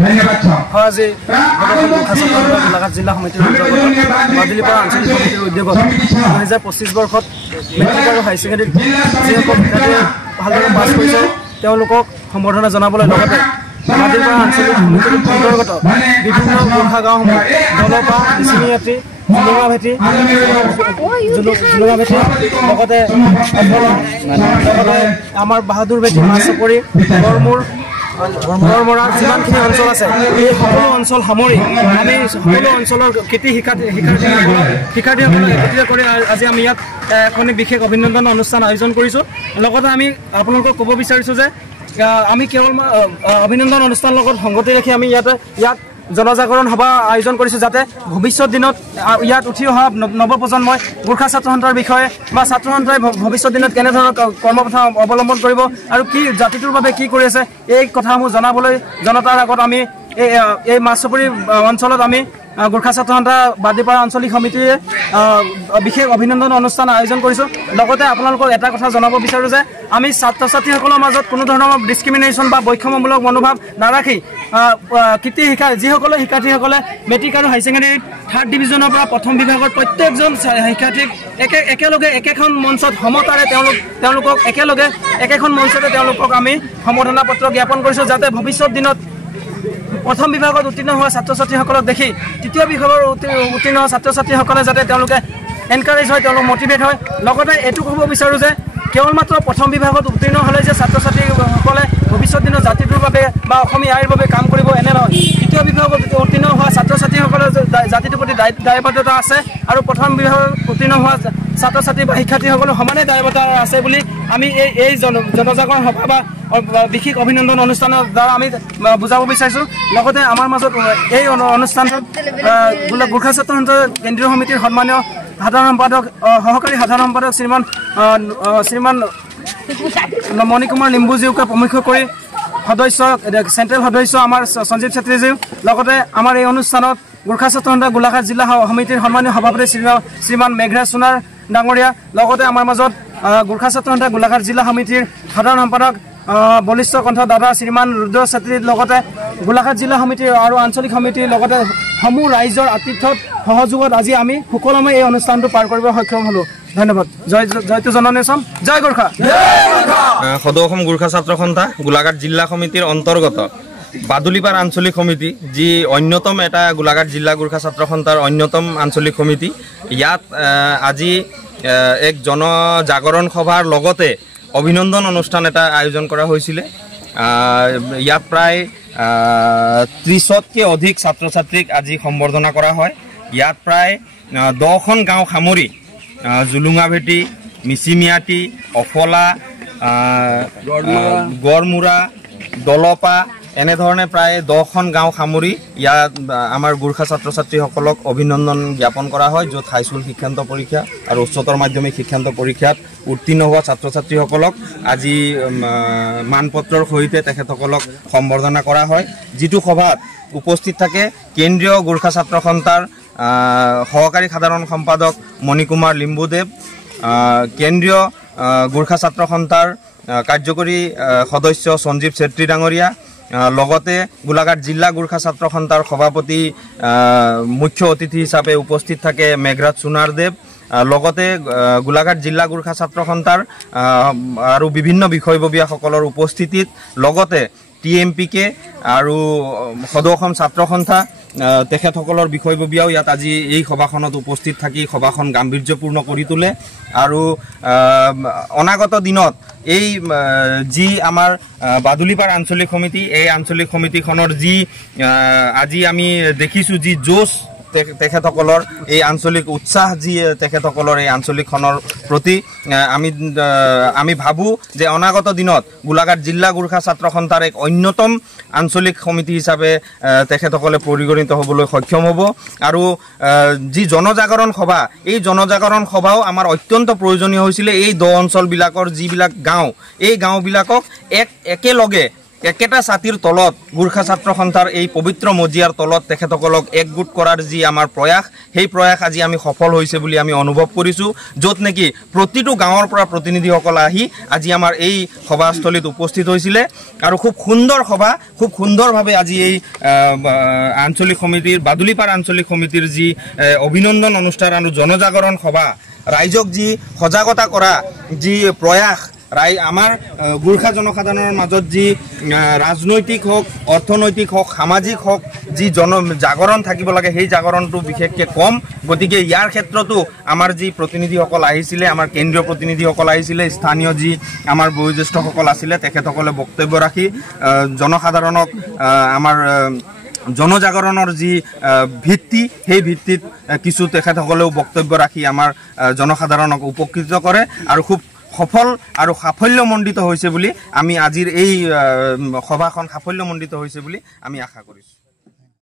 আজি গোলাঘাট জিলা সমিতিৰ বাদুলিপাৰা আঞ্চলিক সমিতিৰ উদ্যোগত 2025 বৰ্ষত মেট্ৰিক আৰু হাই ছেকেণ্ডেৰী যিসকল শিক্ষাৰ্থীয়ে ভালদৰে পাছ কৰিছে তেওঁলোকক সম্বৰ্ধনা জনাবলৈ লগতে বাদুলিপাৰা আঞ্চলিক সমিতিৰ অন্তৰ্গত বিভিন্ন গোৰ্খা গাঁওসমূহ দলপা নিচিমিয়াতি জুলুঙাভেটি লগতে আমাৰ বাহাদুৰ ভেটি মাছপৰি গড়মূৰ গড়মৰাৰ যিমানখিনি অঞ্চল আছে এই সকলো অঞ্চল সামৰি আমি সকলো অঞ্চলৰ কৃতি শিক্ষাৰ্থীসকলক একত্ৰিত কৰি আজি আমি ইয়াত এখনি বিশেষ অভিনন্দন অনুষ্ঠান আয়োজন কৰিছোঁ লগতে আমি আপোনালোকক ক'ব বিচাৰিছোঁ যে আমি কেৱল অভিনন্দন অনুষ্ঠানৰ লগত সংগতি ৰাখি আমি ইয়াত জনজাগৰণ সভা আয়োজন কৰিছোঁ যাতে ভৱিষ্যত দিনত ইয়াত উঠি অহা নৱপ্ৰজন্মই গোৰ্খা ছাত্ৰ সন্থাৰ বিষয়ে বা ছাত্ৰ সন্থাই ভৱিষ্যত দিনত কেনেধৰণৰ কৰ্মপন্থা অৱলম্বন কৰিব আৰু কি জাতিটোৰ বাবে কি কৰি আছে এই কথাসমূহ জনাবলৈ জনতাৰ আগত আমি এই মাছপুৰী অঞ্চলত আমি গোৰ্খা ছাত্ৰ সন্থা বাদুলিপাৰা আঞ্চলিক সমিতিয়ে বিশেষ অভিনন্দন অনুষ্ঠান আয়োজন কৰিছোঁ লগতে আপোনালোকক এটা কথা জনাব বিচাৰোঁ যে আমি ছাত্ৰ ছাত্ৰীসকলৰ মাজত কোনো ধৰণৰ ডিছক্ৰিমিনেশ্যন বা বৈষম্যমূলক মনোভাৱ নাৰাখি কৃতি যিসকলে শিক্ষাৰ্থীসকলে মেট্ৰিক আৰু হাই ছেকেণ্ডেৰীত 3rd ডিভিজনৰ পৰা প্ৰথম বিভাগৰ প্ৰত্যেকজন শিক্ষাৰ্থীক একেলগে একেখন মঞ্চত সমতাৰে তেওঁলোকক একেলগে একেখন মঞ্চতে তেওঁলোকক আমি সম্বৰ্ধনা পত্ৰ জ্ঞাপন কৰিছোঁ যাতে ভৱিষ্যত দিনত প্ৰথম বিভাগত উত্তীৰ্ণ হোৱা ছাত্ৰ ছাত্ৰীসকলক দেখি তৃতীয় বিভাগৰ উত্তীৰ্ণ হোৱা ছাত্ৰ ছাত্ৰীসকলে যাতে তেওঁলোকে এনকাৰেজ হয় তেওঁলোক মটিভেট হয় লগতে এইটো ক'ব বিচাৰোঁ যে কেৱল মাত্ৰ প্ৰথম বিভাগত উত্তীৰ্ণ হ'লে যে ছাত্ৰ ছাত্ৰীসকলে ভৱিষ্যত দিনত জাতিটোৰ বাবে বা অসমীয়া আইৰ বাবে কাম কৰিব এনে নহয় তৃতীয় বিভাগত উত্তীৰ্ণ হোৱা ছাত্ৰ ছাত্ৰীসকলৰ জাতিটোৰ প্ৰতি দায়বদ্ধতা আছে আৰু প্ৰথম বিভাগত উত্তীৰ্ণ হোৱা ছাত্ৰ ছাত্ৰী বা শিক্ষাৰ্থীসকলৰ সমানে দায়বদ্ধতা আছে বুলি আমি এই জনজাগৰণ সভা বা বিশেষ অভিনন্দন অনুষ্ঠানৰ দ্বাৰা আমি বুজাব বিচাৰিছোঁ লগতে আমাৰ মাজত এই অনুষ্ঠানটোত গোৰ্খা ছাত্ৰ সন্থা কেন্দ্ৰীয় সমিতিৰ সন্মানীয় সাধাৰণ সম্পাদক সহকাৰী সাধাৰণ সম্পাদক শ্ৰীমান মণিকুমাৰ লিম্বুজীকে প্ৰমুখ্য কৰি সদস্য চেণ্ট্ৰেল সদস্য আমাৰ সঞ্জীৱ ছেত্ৰীজী লগতে আমাৰ এই অনুষ্ঠানত গোৰ্খা ছাত্ৰ সন্থা গোলাঘাট জিলা সমিতিৰ সন্মানীয় সভাপতি শ্ৰীমান মেঘৰাজ সোণাৰ ডাঙৰীয়া লগতে আমাৰ মাজত গোৰ্খা ছাত্ৰ সন্থা গোলাঘাট জিলা সমিতিৰ সাধাৰণ সম্পাদক বলিষ্ঠ কণ্ঠ দাদা শ্ৰীমান ৰুদ্ৰ ছেত্ৰীৰ লগতে গোলাঘাট জিলা সমিতি আৰু আঞ্চলিক সমিতিৰ লগতে সমূহ ৰাইজৰ আতিথ্যত সহযোগত আজি আমি সুকলমে এই অনুষ্ঠানটো পাৰ কৰিব সক্ষম হ'লোঁ ধন্যবাদ জয়টো জননেশ্যন জয় গোৰ্খা সদৌ অসম গোৰ্খা ছাত্ৰ সন্থা গোলাঘাট জিলা সমিতিৰ অন্তৰ্গত বাদুলিপাৰা আঞ্চলিক সমিতি যি অন্যতম এটা গোলাঘাট জিলা গোৰ্খা ছাত্ৰ সন্থাৰ অন্যতম আঞ্চলিক সমিতি ইয়াত আজি এক জনজাগৰণ সভাৰ লগতে অভিনন্দন অনুষ্ঠান এটা আয়োজন কৰা হৈছিলে ইয়াত প্ৰায় 30তকৈ অধিক ছাত্ৰ ছাত্ৰীক আজি সম্বৰ্ধনা কৰা হয় ইয়াত প্ৰায় 10খন গাঁও সামৰি জুলুঙাভেটি মিচিমিয়াটি অফলা গড়মূৰা দলপা এনেধৰণে প্ৰায় 10খন গাঁও সামৰি ইয়াত আমাৰ গোৰ্খা ছাত্ৰ ছাত্ৰীসকলক অভিনন্দন জ্ঞাপন কৰা হয় য'ত হাইস্কুল শিক্ষান্ত পৰীক্ষা আৰু উচ্চতৰ মাধ্যমিক শিক্ষান্ত পৰীক্ষাত উত্তীৰ্ণ হোৱা ছাত্ৰ ছাত্ৰীসকলক আজি মানপত্ৰৰ সৈতে তেখেতসকলক সম্বৰ্ধনা কৰা হয় যিটো সভাত উপস্থিত থাকে কেন্দ্ৰীয় গোৰ্খা ছাত্ৰ সন্থাৰ সহকাৰী সাধাৰণ সম্পাদক মণিকুমাৰ লিম্বুদেৱ কেন্দ্ৰীয় গোৰ্খা ছাত্ৰ সন্থাৰ কাৰ্যকৰী সদস্য সঞ্জীৱ ছেত্ৰী ডাঙৰীয়া লগতে গোলাঘাট জিলা গোৰ্খা ছাত্ৰ সন্থাৰ সভাপতি মুখ্য অতিথি হিচাপে উপস্থিত থাকে মেঘৰাজ সোণাৰদেৱ লগতে গোলাঘাট জিলা গোৰ্খা ছাত্ৰ সন্থাৰ আৰু বিভিন্ন বিষয়ববীয়াসকলৰ উপস্থিতিত লগতে TMPK আৰু সদৌ অসম ছাত্ৰ সন্থা তেখেতসকলৰ বিষয়ববীয়াও ইয়াত আজি এই সভাখনত উপস্থিত থাকি সভাখন গাম্ভীৰ্যপূৰ্ণ কৰি তোলে আৰু অনাগত দিনত এই যি আমাৰ বাদুলিপাৰা আঞ্চলিক সমিতি এই আঞ্চলিক সমিতিখনৰ যি আজি আমি দেখিছোঁ যি জোশ তেখেতসকলৰ এই আঞ্চলিক উৎসাহ যি তেখেতসকলৰ এই আঞ্চলিকখনৰ প্ৰতি আমি ভাবোঁ যে অনাগত দিনত গোলাঘাট জিলা গোৰ্খা ছাত্ৰ সন্থাৰ এক অন্যতম আঞ্চলিক সমিতি হিচাপে তেখেতসকলে পৰিগণিত হ'বলৈ সক্ষম হ'ব আৰু যি জনজাগৰণ সভা এই জনজাগৰণ সভাও আমাৰ অত্যন্ত প্ৰয়োজনীয় হৈছিলে এই 10 অঞ্চলবিলাকৰ যিবিলাক গাঁও এই গাঁওবিলাকক একেলগে একেটা ছাতিৰ তলত গোৰ্খা ছাত্ৰ সন্থাৰ এই পবিত্ৰ মজিয়াৰ তলত তেখেতসকলক একগোট কৰাৰ যি আমাৰ প্ৰয়াস সেই প্ৰয়াস আজি আমি সফল হৈছে বুলি আমি অনুভৱ কৰিছোঁ য'ত নেকি প্ৰতিটো গাঁৱৰ পৰা প্ৰতিনিধিসকল আহি আজি আমাৰ এই সভাস্থলীত উপস্থিত হৈছিলে আৰু খুব সুন্দৰ সভা খুব সুন্দৰভাৱে আজি এই আঞ্চলিক সমিতিৰ বাদুলিপাৰ আঞ্চলিক সমিতিৰ যি অভিনন্দন অনুষ্ঠান আৰু জনজাগৰণ সভা ৰাইজক যি সজাগতা কৰা যি প্ৰয়াস আমাৰ গোৰ্খা জনসাধাৰণৰ মাজত যি ৰাজনৈতিক হওক অৰ্থনৈতিক হওক সামাজিক হওক যি জাগৰণ থাকিব লাগে সেই জাগৰণটো বিশেষকৈ কম গতিকে ইয়াৰ ক্ষেত্ৰতো আমাৰ যি প্ৰতিনিধিসকল আহিছিলে আমাৰ কেন্দ্ৰীয় প্ৰতিনিধিসকল আহিছিলে স্থানীয় যি আমাৰ বয়োজ্যেষ্ঠসকল আছিলে তেখেতসকলে বক্তব্য ৰাখি জনসাধাৰণক আমাৰ জনজাগৰণৰ যি ভিত্তি সেই ভিত্তিত কিছু তেখেতসকলেও বক্তব্য ৰাখি আমাৰ জনসাধাৰণক উপকৃত কৰে আৰু খুব সফল আৰু সাফল্যমণ্ডিত হৈছে বুলি আমি আজিৰ এই সভাখন সাফল্যমণ্ডিত হৈছে বুলি আমি আশা কৰিছোঁ।